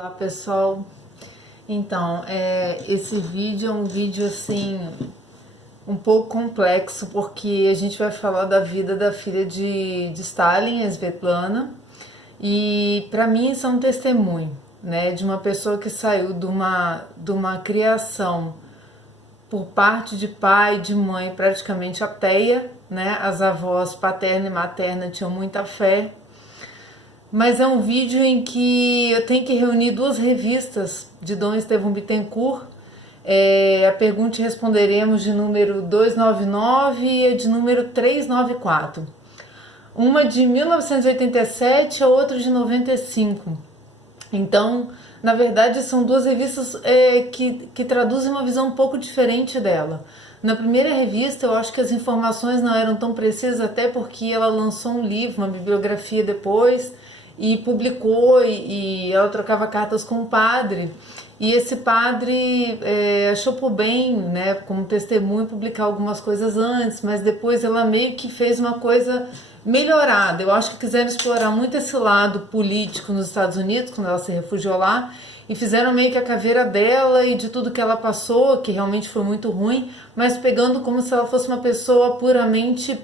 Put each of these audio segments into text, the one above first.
Olá pessoal, então esse vídeo é um vídeo assim um pouco complexo porque a gente vai falar da vida da filha de Stalin, a Svetlana, e para mim isso é um testemunho, né, de uma pessoa que saiu de uma criação por parte de pai e de mãe praticamente ateia, né, as avós paterna e materna tinham muita fé. Mas é um vídeo em que eu tenho que reunir duas revistas de Dom Estevão Bittencourt. A Pergunte e Responderemos de número 299 e a de número 394. Uma de 1987 e a outra de 95. Então, na verdade, são duas revistas que traduzem uma visão um pouco diferente dela. Na primeira revista, eu acho que as informações não eram tão precisas, até porque ela lançou um livro, uma bibliografia depois, e publicou, e ela trocava cartas com um padre, e esse padre achou por bem, né, como testemunho, publicar algumas coisas antes, mas depois ela meio que fez uma coisa melhorada. Eu acho que quiseram explorar muito esse lado político nos Estados Unidos, quando ela se refugiou lá, e fizeram meio que a caveira dela e de tudo que ela passou, que realmente foi muito ruim, mas pegando como se ela fosse uma pessoa puramente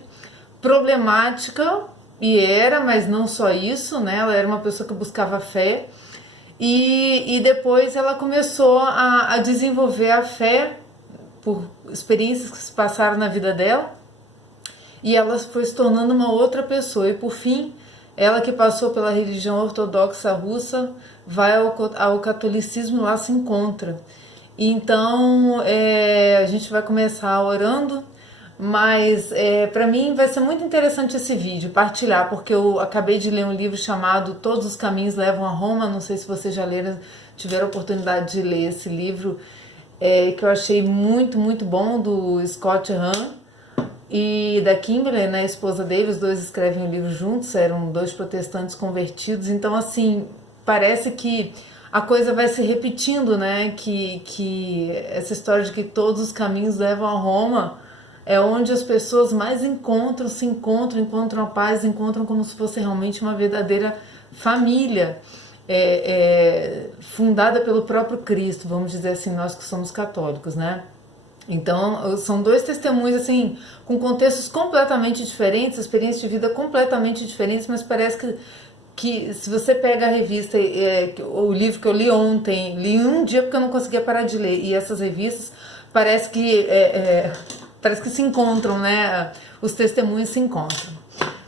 problemática. E era, mas não só isso, né? Ela era uma pessoa que buscava fé. E depois ela começou a desenvolver a fé por experiências que se passaram na vida dela. E ela foi se tornando uma outra pessoa. E por fim, ela que passou pela religião ortodoxa russa, vai ao catolicismo e lá se encontra. Então, a gente vai começar orando. Mas para mim vai ser muito interessante esse vídeo, partilhar, porque eu acabei de ler um livro chamado Todos os Caminhos Levam a Roma. Não sei se vocês já leram, tiveram a oportunidade de ler esse livro, que eu achei muito, muito bom, do Scott Hahn e da Kimberly, né, a esposa dele. Os dois escrevem o livro juntos, eram dois protestantes convertidos. Então, assim, parece que a coisa vai se repetindo, né, que essa história de que todos os caminhos levam a Roma é onde as pessoas mais se encontram a paz, encontram como se fosse realmente uma verdadeira família, fundada pelo próprio Cristo, vamos dizer assim, nós que somos católicos, né? Então, são dois testemunhos, assim, com contextos completamente diferentes, experiências de vida completamente diferentes, mas parece que se você pega a revista, o livro que eu li ontem, li um dia porque eu não conseguia parar de ler, e essas revistas, parece que se encontram, né? Os testemunhos se encontram.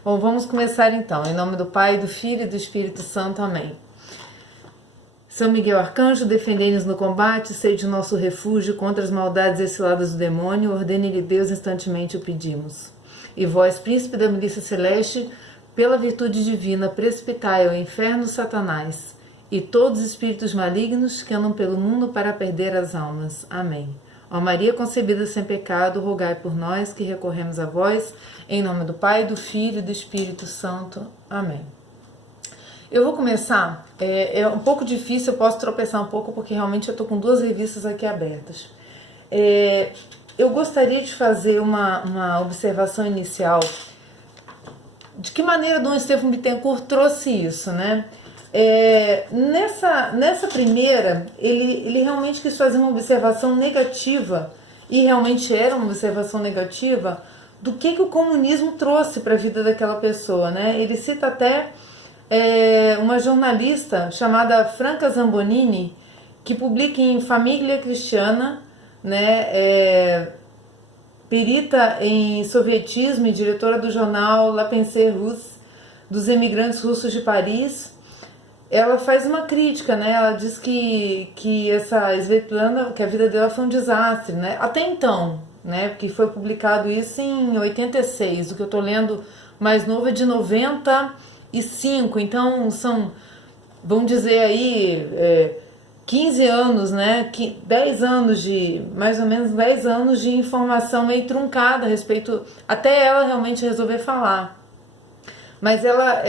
Bom, vamos começar então. Em nome do Pai, do Filho e do Espírito Santo. Amém. São Miguel Arcanjo, defendei-nos no combate, sede o nosso refúgio contra as maldades exiladas do demônio, ordene-lhe Deus, instantemente o pedimos. E vós, príncipe da milícia celeste, pela virtude divina, precipitai ao inferno Satanás e todos os espíritos malignos que andam pelo mundo para perder as almas. Amém. Ó Maria concebida sem pecado, rogai por nós que recorremos a vós, em nome do Pai, do Filho e do Espírito Santo. Amém. Eu vou começar, é um pouco difícil, eu posso tropeçar um pouco, porque realmente eu estou com duas revistas aqui abertas. Eu gostaria de fazer uma observação inicial. De que maneira Dom Estevão Bittencourt trouxe isso, né? Nessa primeira, ele realmente quis fazer uma observação negativa, e realmente era uma observação negativa, do que o comunismo trouxe para a vida daquela pessoa, né? Ele cita até uma jornalista chamada Franca Zambonini, que publica em Família Cristiana, né, perita em sovietismo e diretora do jornal La Pensée Russe, dos emigrantes russos de Paris. Ela faz uma crítica, né? Ela diz que essa Svetlana, que a vida dela foi um desastre, né? Até então, né? Porque foi publicado isso em 86, o que eu tô lendo mais novo é de 95, então são, vamos dizer aí, 15 anos, né? 10 anos mais ou menos 10 anos de informação meio truncada a respeito, até ela realmente resolver falar. Mas ela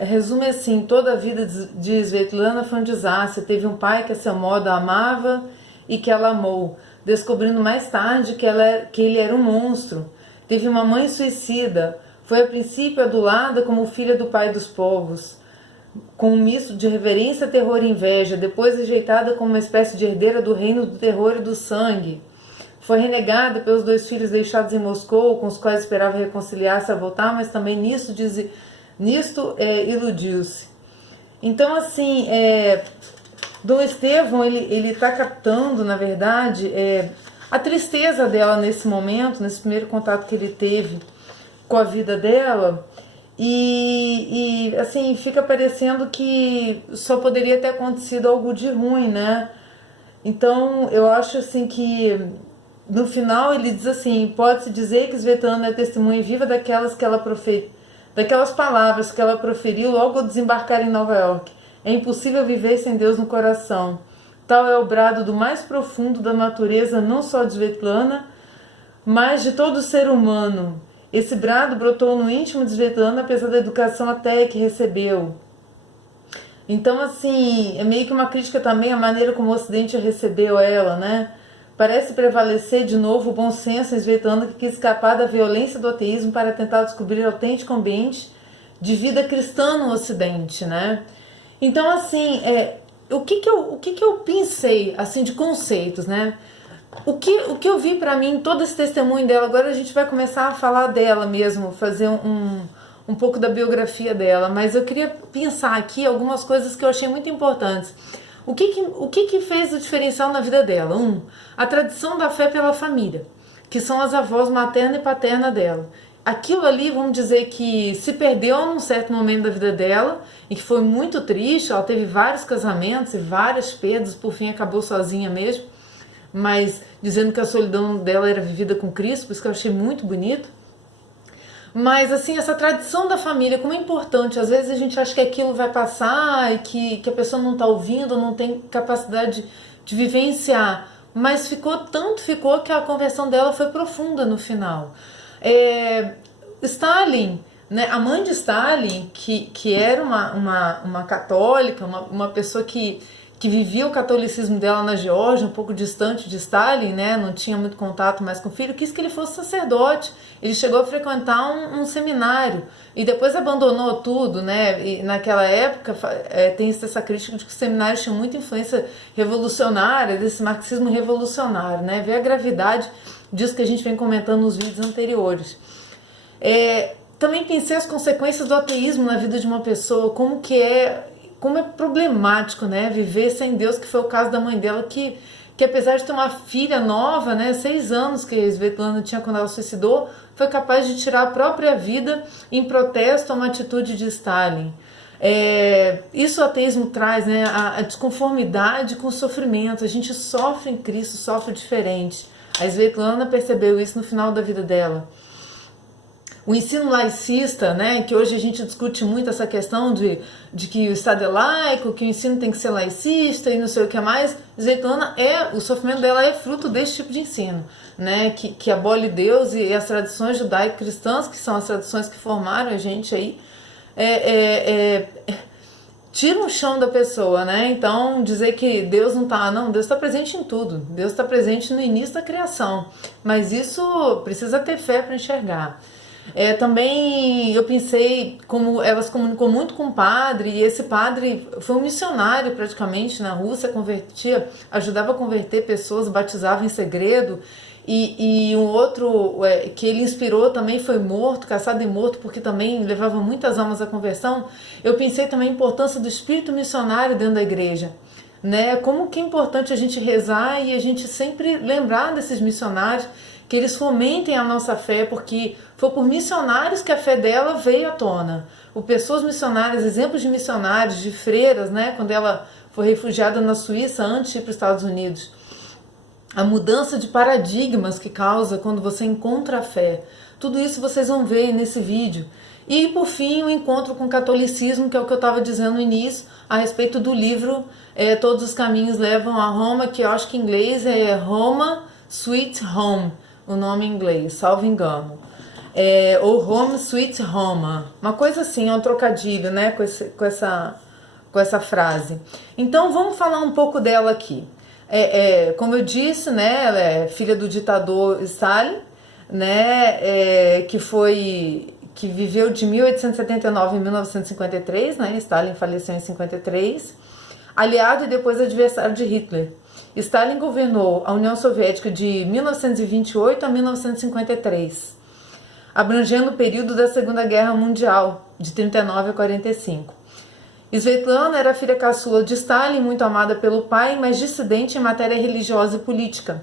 resume assim: toda a vida de Svetlana foi um desastre. Teve um pai que a seu modo a amava e que ela amou, descobrindo mais tarde que ele era um monstro. Teve uma mãe suicida, foi a princípio adulada como filha do pai dos povos. com um misto de reverência, terror e inveja, depois rejeitada como uma espécie de herdeira do reino do terror e do sangue. Foi renegada pelos 2 filhos deixados em Moscou, com os quais esperava reconciliar-se a voltar, mas também nisto iludiu-se. Então, assim, Dom Estevão, ele está captando, na verdade, a tristeza dela nesse momento, nesse primeiro contato que ele teve com a vida dela, e assim, fica parecendo que só poderia ter acontecido algo de ruim, né? Então, eu acho assim que no final ele diz assim: pode-se dizer que Svetlana é testemunha viva daquelas palavras que ela proferiu logo ao desembarcar em Nova York. É impossível viver sem Deus no coração. Tal é o brado do mais profundo da natureza, não só de Svetlana, mas de todo ser humano. Esse brado brotou no íntimo de Svetlana, apesar da educação até que recebeu. Então, assim, é meio que uma crítica também à maneira como o Ocidente recebeu ela, né? Parece prevalecer de novo o bom senso em Svetlana, que quis escapar da violência do ateísmo para tentar descobrir o autêntico ambiente de vida cristã no Ocidente, né? Então, assim, o que eu pensei, assim, de conceitos, né? O que eu vi pra mim, todo esse testemunho dela, agora a gente vai começar a falar dela mesmo, fazer um pouco da biografia dela, mas eu queria pensar aqui algumas coisas que eu achei muito importantes. O que fez o diferencial na vida dela? A tradição da fé pela família, que são as avós materna e paterna dela. Aquilo ali, vamos dizer que se perdeu num certo momento da vida dela, e que foi muito triste. Ela teve vários casamentos e várias perdas, por fim acabou sozinha mesmo, mas dizendo que a solidão dela era vivida com Cristo, por isso que eu achei muito bonito. Mas assim, essa tradição da família, como é importante. Às vezes a gente acha que aquilo vai passar e que a pessoa não está ouvindo, não tem capacidade de vivenciar, mas ficou que a conversão dela foi profunda no final. Stalin, né, a mãe de Stalin, que era uma católica, uma pessoa que vivia o catolicismo dela na Geórgia, um pouco distante de Stalin, né, não tinha muito contato mais com o filho, quis que ele fosse sacerdote. Ele chegou a frequentar um seminário e depois abandonou tudo, né? E naquela época tem essa crítica de que os seminários tinham muita influência revolucionária, desse marxismo revolucionário, né? Vê a gravidade disso que a gente vem comentando nos vídeos anteriores. Também pensei as consequências do ateísmo na vida de uma pessoa, como é problemático, né, viver sem Deus, que foi o caso da mãe dela, que apesar de ter uma filha nova, né, 6 anos que a Svetlana tinha quando ela suicidou, foi capaz de tirar a própria vida em protesto a uma atitude de Stalin. Isso o ateísmo traz, né, a desconformidade com o sofrimento. A gente sofre em Cristo, sofre diferente. A Svetlana percebeu isso no final da vida dela. O ensino laicista, né, que hoje a gente discute muito essa questão de que o Estado é laico, que o ensino tem que ser laicista e não sei o que mais. Svetlana o sofrimento dela é fruto desse tipo de ensino, né, que abole Deus e as tradições judaico-cristãs, que são as tradições que formaram a gente aí, tira o chão da pessoa, né? Então, dizer que Deus não está... Não, Deus está presente em tudo. Deus está presente no início da criação. Mas isso precisa ter fé para enxergar. Também eu pensei como ela se comunicou muito com o padre, e esse padre foi um missionário praticamente na Rússia, ajudava a converter pessoas, batizava em segredo, e um outro que ele inspirou também foi morto, caçado e morto, porque também levava muitas almas à conversão. Eu pensei também a importância do espírito missionário dentro da igreja, né? Como que é importante a gente rezar e a gente sempre lembrar desses missionários, que eles fomentem a nossa fé, porque foi por missionários que a fé dela veio à tona. Por pessoas missionárias, exemplos de missionários, de freiras, né? Quando ela foi refugiada na Suíça antes de ir para os Estados Unidos. A mudança de paradigmas que causa quando você encontra a fé. Tudo isso vocês vão ver nesse vídeo. E, por fim, o encontro com o catolicismo, que é o que eu estava dizendo no início, a respeito do livro Todos os Caminhos Levam a Roma, que eu acho que em inglês é Roma Sweet Home, o nome em inglês, salvo engano. Ou Home Sweet Roma, uma coisa assim, é um trocadilho, né, com essa frase. Então vamos falar um pouco dela aqui. Como eu disse, né, ela é filha do ditador Stalin, né, que viveu de 1879 a 1953, né? Stalin faleceu em 53, aliado e depois adversário de Hitler. Stalin governou a União Soviética de 1928 a 1953, abrangendo o período da Segunda Guerra Mundial, de 39 a 45. Svetlana era filha caçula de Stalin, muito amada pelo pai, mas dissidente em matéria religiosa e política.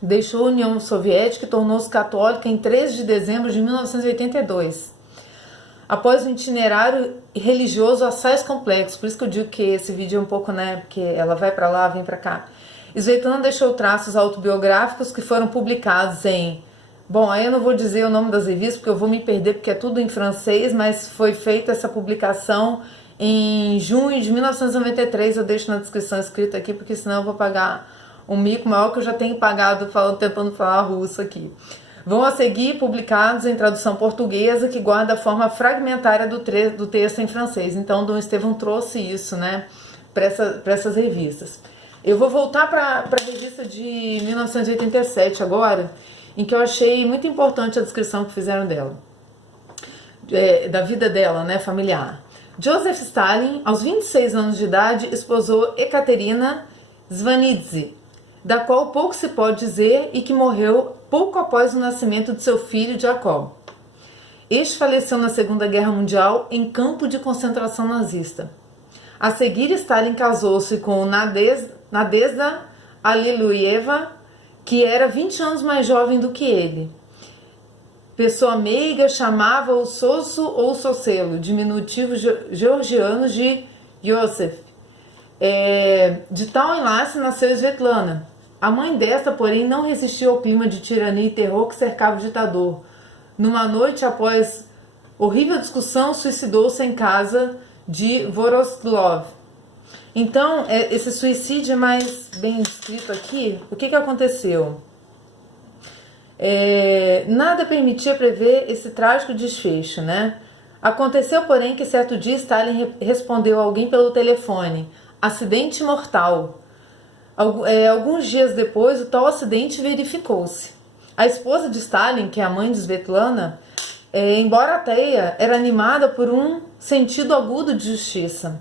Deixou a União Soviética e tornou-se católica em 13 de dezembro de 1982. Após um itinerário religioso assaz complexo, por isso que eu digo que esse vídeo é um pouco, né, porque ela vai para lá, vem para cá. Svetlana deixou traços autobiográficos que foram publicados em... Bom, aí eu não vou dizer o nome das revistas, porque eu vou me perder, porque é tudo em francês, mas foi feita essa publicação em junho de 1993, eu deixo na descrição escrito aqui, porque senão eu vou pagar um mico maior que eu já tenho pagado tentando falar russo aqui. Vão a seguir publicados em tradução portuguesa, que guarda a forma fragmentária do texto em francês. Então, Dom Estevão trouxe isso, né, para essas revistas. Eu vou voltar para a revista de 1987 agora, em que eu achei muito importante a descrição que fizeram dela, da vida dela, né, familiar. Joseph Stalin, aos 26 anos de idade, esposou Ekaterina Svanidze, da qual pouco se pode dizer e que morreu pouco após o nascimento de seu filho Jacob. Este faleceu na Segunda Guerra Mundial em campo de concentração nazista. A seguir, Stalin casou-se com Nadezhda Alliluyeva, que era 20 anos mais jovem do que ele. Pessoa meiga chamava-o Sosso ou Socelo, diminutivo georgiano de Yosef. De tal enlace nasceu Svetlana. A mãe desta, porém, não resistiu ao clima de tirania e terror que cercava o ditador. Numa noite após horrível discussão, suicidou-se em casa de Voroslov. Então, esse suicídio é mais bem descrito aqui. O que aconteceu? Nada permitia prever esse trágico desfecho, né? Aconteceu, porém, que certo dia Stalin respondeu a alguém pelo telefone: acidente mortal. Alguns dias depois, o tal acidente verificou-se. A esposa de Stalin, que é a mãe de Svetlana, embora ateia, era animada por um sentido agudo de justiça.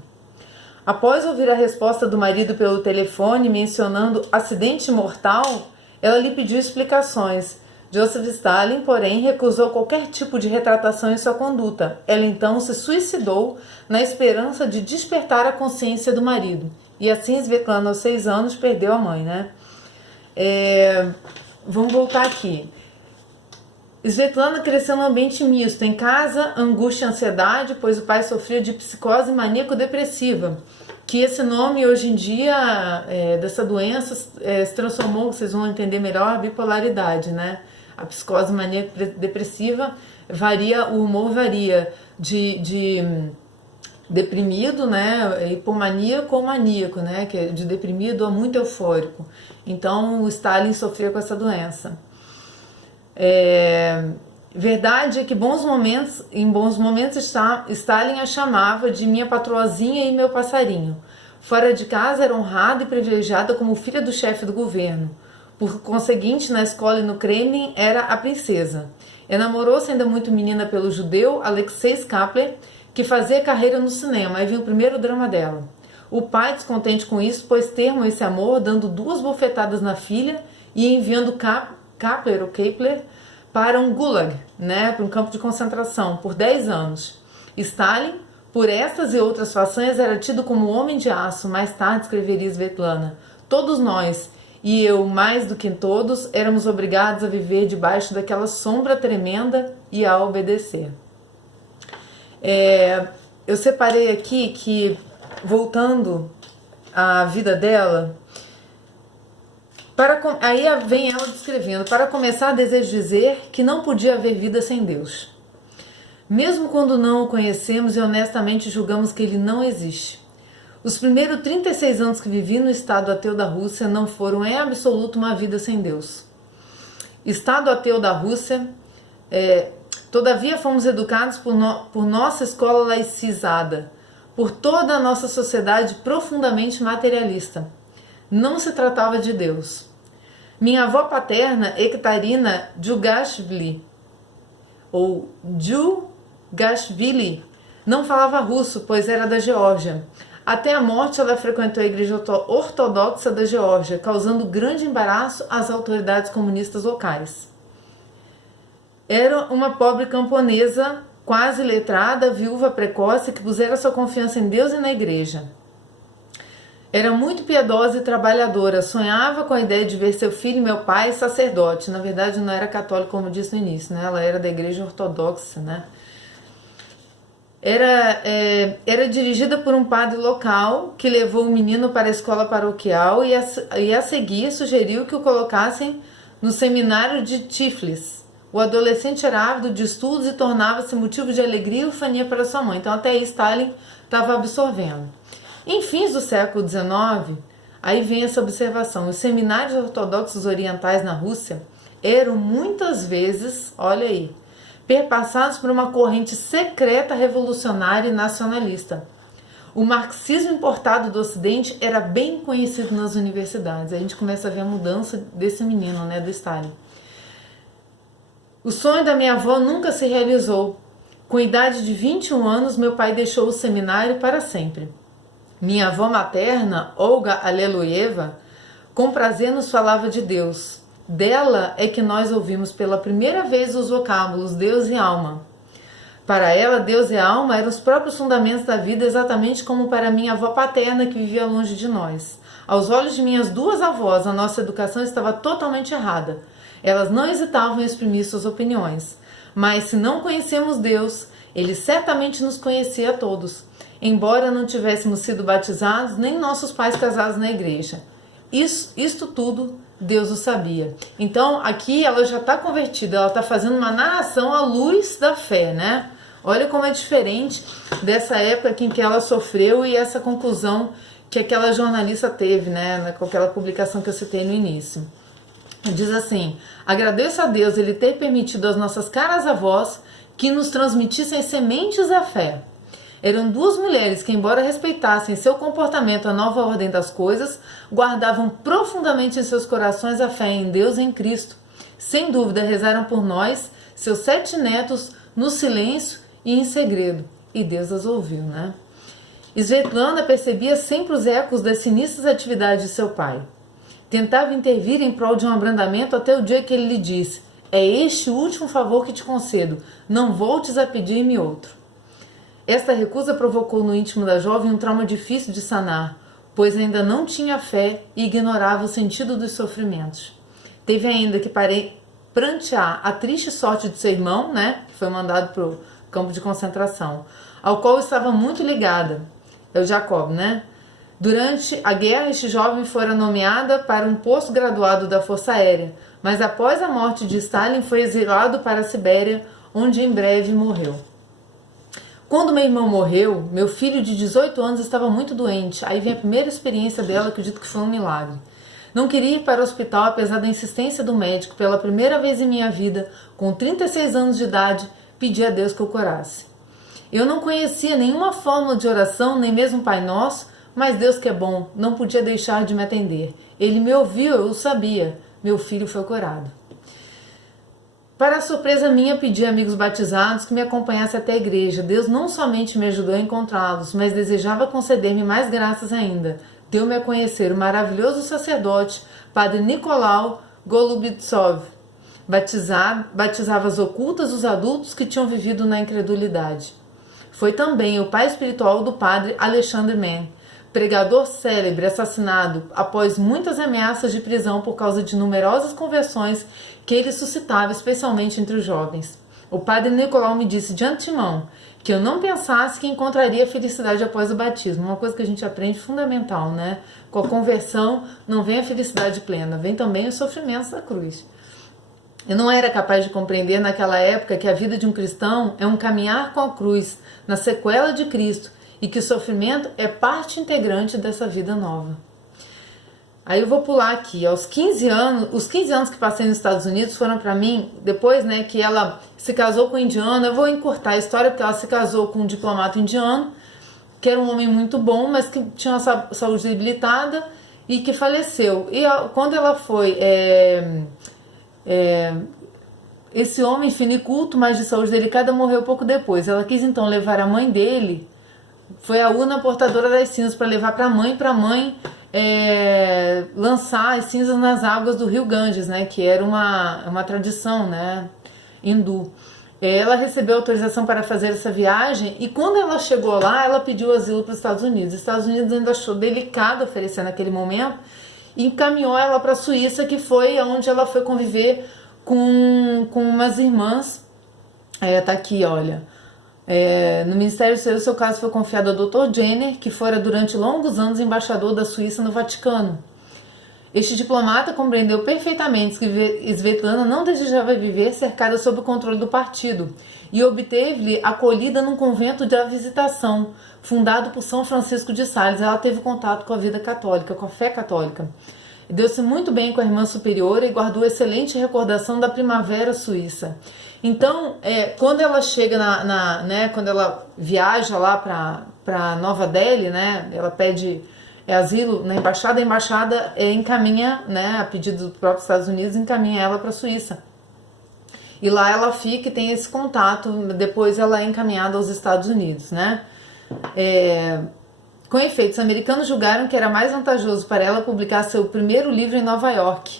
Após ouvir a resposta do marido pelo telefone mencionando acidente mortal, ela lhe pediu explicações. Joseph Stalin, porém, recusou qualquer tipo de retratação em sua conduta. Ela então se suicidou na esperança de despertar a consciência do marido. E assim, Svetlana, aos 6 anos, perdeu a mãe, né? Vamos voltar aqui. Svetlana cresceu num ambiente misto. Em casa, angústia e ansiedade, pois o pai sofria de psicose maníaco-depressiva. Que esse nome, hoje em dia, dessa doença, se transformou, vocês vão entender melhor, bipolaridade, né? A psicose maníaco-depressiva varia, o humor varia de deprimido, né, hipomaníaco ou maníaco, né, que é de deprimido a muito eufórico. Então, o Stalin sofria com essa doença. Verdade é que em bons momentos Stalin a chamava de minha patroazinha e meu passarinho. Fora de casa era honrada e privilegiada como filha do chefe do governo. Por conseguinte, na escola e no Kremlin era a princesa. Enamorou-se ainda muito menina pelo judeu Alexei Skapler, que fazia carreira no cinema. Aí vem o primeiro drama dela. O pai, descontente com isso, pôs termo a esse amor, dando 2 bofetadas na filha e enviando Kepler para um gulag, né, para um campo de concentração, por 10 anos. Stalin, por estas e outras façanhas, era tido como homem de aço. Mais tarde escreveria Svetlana: todos nós, e eu mais do que todos, éramos obrigados a viver debaixo daquela sombra tremenda e a obedecer. Eu separei aqui que, voltando à vida dela, aí vem ela descrevendo: para começar, desejo dizer que não podia haver vida sem Deus. Mesmo quando não o conhecemos e honestamente julgamos que ele não existe. Os primeiros 36 anos que vivi no estado ateu da Rússia não foram em absoluto uma vida sem Deus. Estado ateu da Rússia, todavia fomos educados por nossa escola laicizada, por toda a nossa sociedade profundamente materialista. Não se tratava de Deus. Minha avó paterna, Ekaterina Djugashvili, ou Djugashvili, não falava russo, pois era da Geórgia. Até a morte, ela frequentou a Igreja Ortodoxa da Geórgia, causando grande embaraço às autoridades comunistas locais. Era uma pobre camponesa, quase letrada, viúva precoce, que pusera sua confiança em Deus e na Igreja. Era muito piedosa e trabalhadora, sonhava com a ideia de ver seu filho, meu pai, sacerdote. Na verdade, não era católico, como disse no início, né? Ela era da Igreja Ortodoxa, né? Era dirigida por um padre local que levou o menino para a escola paroquial e a seguir sugeriu que o colocassem no seminário de Tiflis. O adolescente era ávido de estudos e tornava-se motivo de alegria e ufania para sua mãe. Então até aí Stalin estava absorvendo. Em fins do século XIX, aí vem essa observação, os seminários ortodoxos orientais na Rússia eram muitas vezes, olha aí, perpassados por uma corrente secreta revolucionária e nacionalista. O marxismo importado do Ocidente era bem conhecido nas universidades. A gente começa a ver a mudança desse menino, né, do Stalin. O sonho da minha avó nunca se realizou. Com a idade de 21 anos, meu pai deixou o seminário para sempre. Minha avó materna, Olga Aleluieva, com prazer nos falava de Deus. Dela é que nós ouvimos pela primeira vez os vocábulos Deus e alma. Para ela, Deus e alma eram os próprios fundamentos da vida, exatamente como para minha avó paterna, que vivia longe de nós. Aos olhos de minhas duas avós, a nossa educação estava totalmente errada. Elas não hesitavam em exprimir suas opiniões. Mas se não conhecemos Deus, Ele certamente nos conhecia a todos, embora não tivéssemos sido batizados, nem nossos pais casados na igreja. Isto tudo Deus o sabia. Então aqui ela já está convertida, ela está fazendo uma narração à luz da fé, né? Olha como é diferente dessa época em que ela sofreu e essa conclusão que aquela jornalista teve, né? Com aquela publicação que eu citei no início. Diz assim: agradeço a Deus ele ter permitido às nossas caras avós que nos transmitissem sementes da fé. Eram duas mulheres que, embora respeitassem seu comportamento a nova ordem das coisas, guardavam profundamente em seus corações a fé em Deus e em Cristo. Sem dúvida, rezaram por nós, seus 7 netos, no silêncio e em segredo. E Deus as ouviu, né? Svetlana percebia sempre os ecos das sinistras atividades de seu pai. Tentava intervir em prol de um abrandamento até o dia que ele lhe disse: é este o último favor que te concedo, não voltes a pedir-me outro. Esta recusa provocou no íntimo da jovem um trauma difícil de sanar, pois ainda não tinha fé e ignorava o sentido dos sofrimentos. Teve ainda que prantear a triste sorte de seu irmão, né, que foi mandado para o campo de concentração, ao qual estava muito ligada, é o Jacob, né? Durante a guerra, este jovem fora nomeada para um posto graduado da Força Aérea, mas após a morte de Stalin foi exilado para a Sibéria, onde em breve morreu. Quando meu irmão morreu, meu filho de 18 anos estava muito doente. Aí vem a primeira experiência dela, acredito que foi um milagre. Não queria ir para o hospital, apesar da insistência do médico. Pela primeira vez em minha vida, com 36 anos de idade, pedi a Deus que o curasse. Eu não conhecia nenhuma fórmula de oração, nem mesmo Pai Nosso, mas Deus que é bom, não podia deixar de me atender. Ele me ouviu, eu o sabia. Meu filho foi curado. Para a surpresa minha, pedi a amigos batizados que me acompanhassem até a igreja. Deus não somente me ajudou a encontrá-los, mas desejava conceder-me mais graças ainda. Deu-me a conhecer o maravilhoso sacerdote, Padre Nicolau Golubitsov. Batizava as ocultas os adultos que tinham vivido na incredulidade. Foi também o pai espiritual do padre Alexandre Mann, pregador célebre, assassinado após muitas ameaças de prisão por causa de numerosas conversões que ele suscitava, especialmente entre os jovens. O padre Nicolau me disse de antemão que eu não pensasse que encontraria felicidade após o batismo. Uma coisa que a gente aprende fundamental, né? Com a conversão não vem a felicidade plena, vem também os sofrimentos da cruz. Eu não era capaz de compreender naquela época que a vida de um cristão é um caminhar com a cruz, na sequela de Cristo, e que o sofrimento é parte integrante dessa vida nova. Aí eu vou pular aqui, aos 15 anos, os 15 anos que passei nos Estados Unidos foram para mim, depois, né, que ela se casou com um indiano. Eu vou encurtar a história porque ela se casou com um diplomata indiano, que era um homem muito bom, mas que tinha uma saúde debilitada e que faleceu. E quando ela foi esse homem fino e culto, mas de saúde delicada, morreu pouco depois. Ela quis então levar a mãe dele, foi a urna portadora das cinzas para levar para a mãe lançar as cinzas nas águas do rio Ganges, né, que era uma tradição, né, hindu. Ela recebeu autorização para fazer essa viagem e quando ela chegou lá, ela pediu asilo para os Estados Unidos. Os Estados Unidos ainda achou delicado oferecer naquele momento e encaminhou ela para a Suíça, que foi onde ela foi conviver com umas irmãs. Tá aqui, olha. No Ministério da Saúde, seu caso foi confiado ao Dr. Jenner, que fora durante longos anos embaixador da Suíça no Vaticano. Este diplomata compreendeu perfeitamente que Svetlana não desejava viver cercada sob o controle do partido e obteve-lhe acolhida num convento de visitação, fundado por São Francisco de Sales. Ela teve contato com a vida católica, com a fé católica. Deu-se muito bem com a irmã superiora e guardou excelente recordação da primavera suíça. Então, quando ela chega né, quando ela viaja lá para Nova Delhi, né, ela pede asilo na embaixada, a embaixada encaminha, né, a pedido dos próprios Estados Unidos, encaminha ela para a Suíça. E lá ela fica e tem esse contato, depois ela é encaminhada aos Estados Unidos, né. Com efeito, os americanos julgaram que era mais vantajoso para ela publicar seu primeiro livro em Nova York,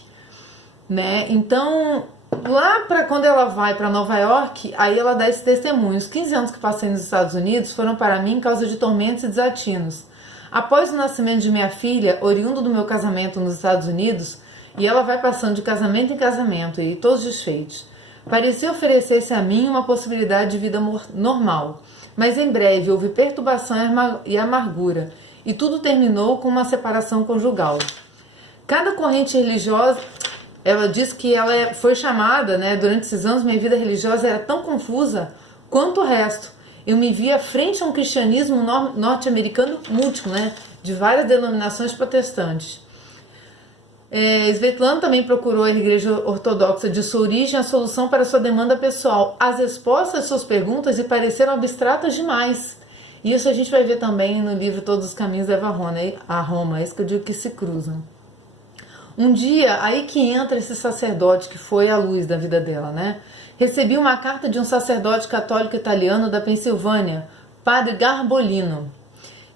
né? Então, lá para quando ela vai para Nova York, aí ela dá esse testemunho. Os 15 anos que passei nos Estados Unidos foram para mim causa de tormentos e desatinos. Após o nascimento de minha filha, oriundo do meu casamento nos Estados Unidos, e ela vai passando de casamento em casamento e todos desfeitos, parecia oferecer-se a mim uma possibilidade de vida normal. Mas em breve houve perturbação e amargura, e tudo terminou com uma separação conjugal. Cada corrente religiosa, ela diz que ela foi chamada, né, durante esses anos, minha vida religiosa era tão confusa quanto o resto. Eu me via frente a um cristianismo norte-americano múltiplo, né, de várias denominações protestantes. Svetlana também procurou a igreja ortodoxa de sua origem a solução para sua demanda pessoal. As respostas às suas perguntas lhe pareceram abstratas demais. Isso a gente vai ver também no livro Todos os Caminhos levam a Roma, é isso que eu digo que se cruzam. Um dia, aí que entra esse sacerdote que foi a luz da vida dela, né? Recebi uma carta de um sacerdote católico italiano da Pensilvânia, Padre Garbolino,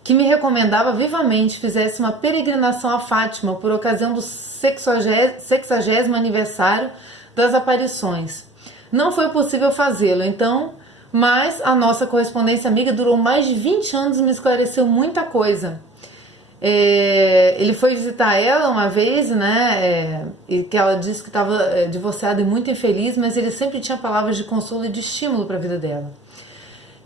que me recomendava vivamente fizesse uma peregrinação a Fátima por ocasião do 60º aniversário das aparições. Não foi possível fazê-lo, então, mas a nossa correspondência amiga durou mais de 20 anos e me esclareceu muita coisa. Ele foi visitar ela uma vez, né, e que ela disse que estava divorciada e muito infeliz, mas ele sempre tinha palavras de consolo e de estímulo para a vida dela.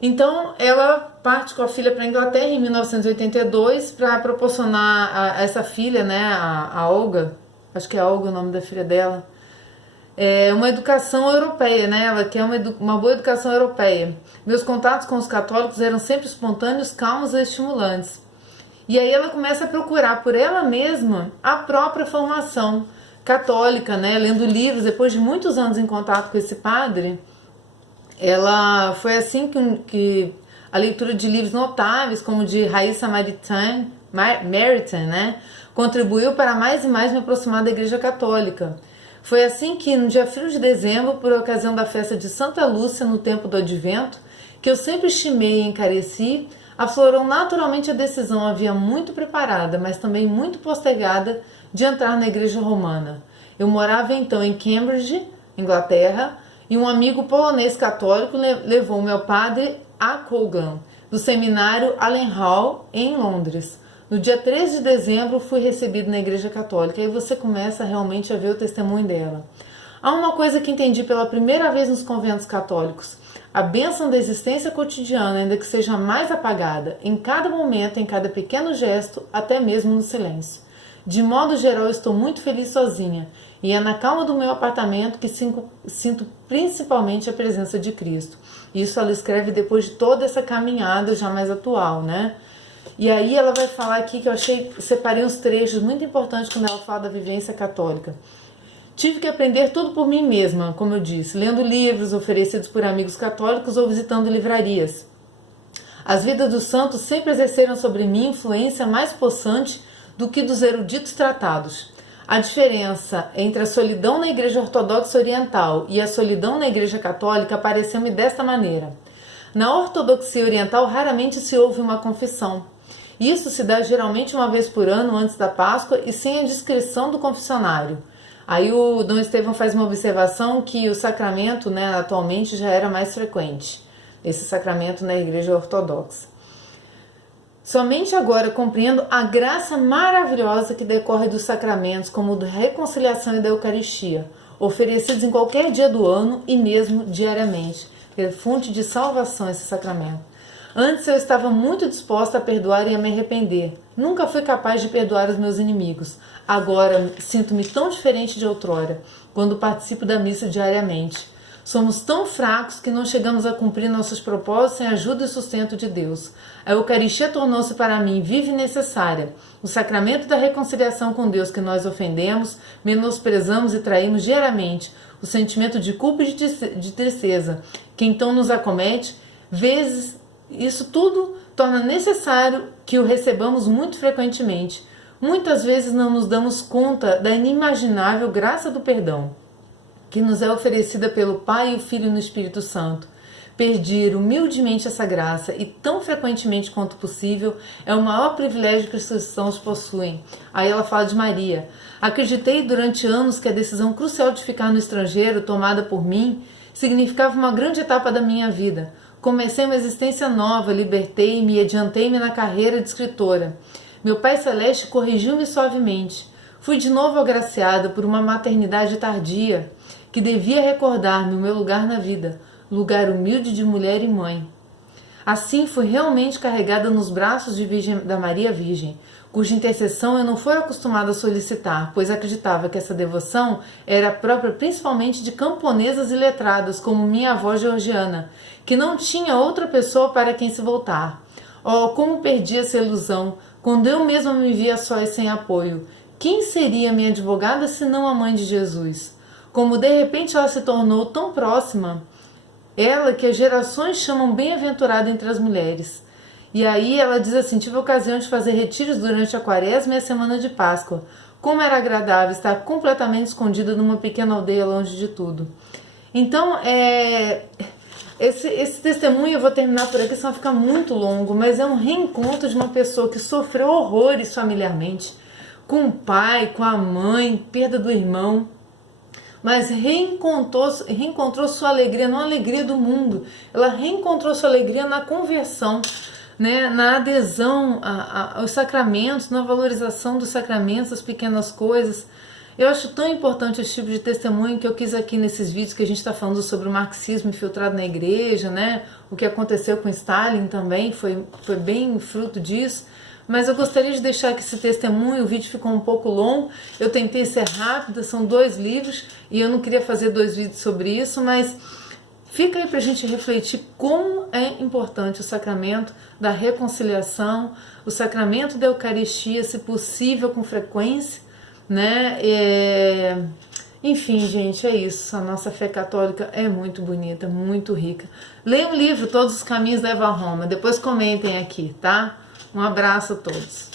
Então, ela parte com a filha para a Inglaterra em 1982 para proporcionar a essa filha, né, a Olga, acho que é Olga o nome da filha dela, uma educação europeia, né? Ela quer uma boa educação europeia. Meus contatos com os católicos eram sempre espontâneos, calmos e estimulantes. E aí ela começa a procurar por ela mesma a própria formação católica, né? Lendo livros, depois de muitos anos em contato com esse padre, ela foi assim que a leitura de livros notáveis, como de Raissa Maritain, né, contribuiu para mais e mais me aproximar da Igreja Católica. Foi assim que, no dia 1º de dezembro, por ocasião da festa de Santa Lúcia, no tempo do Advento, que eu sempre estimei e encareci, aflorou naturalmente a decisão, havia muito preparada, mas também muito postergada, de entrar na Igreja Romana. Eu morava então em Cambridge, Inglaterra, e um amigo polonês católico levou meu padre a Colgan, do seminário Allen Hall, em Londres. No dia 13 de dezembro, fui recebido na Igreja Católica. Aí você começa realmente a ver o testemunho dela. Há uma coisa que entendi pela primeira vez nos conventos católicos. A bênção da existência cotidiana, ainda que seja mais apagada, em cada momento, em cada pequeno gesto, até mesmo no silêncio. De modo geral, estou muito feliz sozinha, e é na calma do meu apartamento que sinto principalmente a presença de Cristo. Isso ela escreve depois de toda essa caminhada já mais atual, né? E aí ela vai falar aqui que eu separei uns trechos muito importantes quando ela fala da vivência católica. Tive que aprender tudo por mim mesma, como eu disse, lendo livros oferecidos por amigos católicos ou visitando livrarias. As vidas dos santos sempre exerceram sobre mim influência mais possante do que dos eruditos tratados. A diferença entre a solidão na Igreja Ortodoxa Oriental e a solidão na Igreja Católica apareceu-me desta maneira. Na ortodoxia oriental raramente se ouve uma confissão. Isso se dá geralmente uma vez por ano antes da Páscoa e sem a discrição do confessionário. Aí o Dom Estevão faz uma observação que o sacramento, né, atualmente já era mais frequente, esse sacramento na Igreja Ortodoxa. Somente agora compreendo a graça maravilhosa que decorre dos sacramentos, como da reconciliação e da Eucaristia, oferecidos em qualquer dia do ano e mesmo diariamente. É fonte de salvação esse sacramento. Antes eu estava muito disposta a perdoar e a me arrepender. Nunca fui capaz de perdoar os meus inimigos. Agora sinto-me tão diferente de outrora, quando participo da missa diariamente. Somos tão fracos que não chegamos a cumprir nossos propósitos sem a ajuda e sustento de Deus. A Eucaristia tornou-se para mim viva e necessária. O sacramento da reconciliação com Deus que nós ofendemos, menosprezamos e traímos diariamente. O sentimento de culpa e de tristeza que então nos acomete, vezes isso tudo torna necessário que o recebamos muito frequentemente. Muitas vezes não nos damos conta da inimaginável graça do perdão, que nos é oferecida pelo Pai, o Filho e o Espírito Santo. Pedir humildemente essa graça e tão frequentemente quanto possível é o maior privilégio que os cristãos possuem. Aí ela fala de Maria. Acreditei durante anos que a decisão crucial de ficar no estrangeiro, tomada por mim, significava uma grande etapa da minha vida. Comecei uma existência nova, libertei-me e adiantei-me na carreira de escritora. Meu Pai Celeste corrigiu-me suavemente. Fui de novo agraciada por uma maternidade tardia, que devia recordar-me o meu lugar na vida, lugar humilde de mulher e mãe. Assim fui realmente carregada nos braços da Maria Virgem, cuja intercessão eu não fui acostumada a solicitar, pois acreditava que essa devoção era própria principalmente de camponesas e letradas, como minha avó Georgiana, que não tinha outra pessoa para quem se voltar. Oh, como perdi essa ilusão, quando eu mesma me via só e sem apoio. Quem seria minha advogada senão a mãe de Jesus? Como de repente ela se tornou tão próxima, ela que as gerações chamam bem-aventurada entre as mulheres. E aí ela diz assim: tive a ocasião de fazer retiros durante a Quaresma e a Semana de Páscoa. Como era agradável estar completamente escondida numa pequena aldeia longe de tudo. Então, esse testemunho eu vou terminar por aqui, senão fica muito longo, mas é um reencontro de uma pessoa que sofreu horrores familiarmente, com o pai, com a mãe, perda do irmão, mas reencontrou sua alegria, não a alegria do mundo, ela reencontrou sua alegria na conversão, né, na adesão aos sacramentos, na valorização dos sacramentos, das pequenas coisas. Eu acho tão importante esse tipo de testemunho que eu quis aqui nesses vídeos que a gente está falando sobre o marxismo infiltrado na igreja, né? O que aconteceu com Stalin também foi bem fruto disso. Mas eu gostaria de deixar aqui esse testemunho, o vídeo ficou um pouco longo, eu tentei ser rápida, são 2 livros e eu não queria fazer 2 vídeos sobre isso, mas fica aí pra gente refletir como é importante o sacramento da reconciliação, o sacramento da Eucaristia, se possível com frequência, né? Enfim, gente, é isso. A nossa fé católica é muito bonita, muito rica. Leiam o livro Todos os Caminhos Levam a Roma, depois comentem aqui, tá? Um abraço a todos.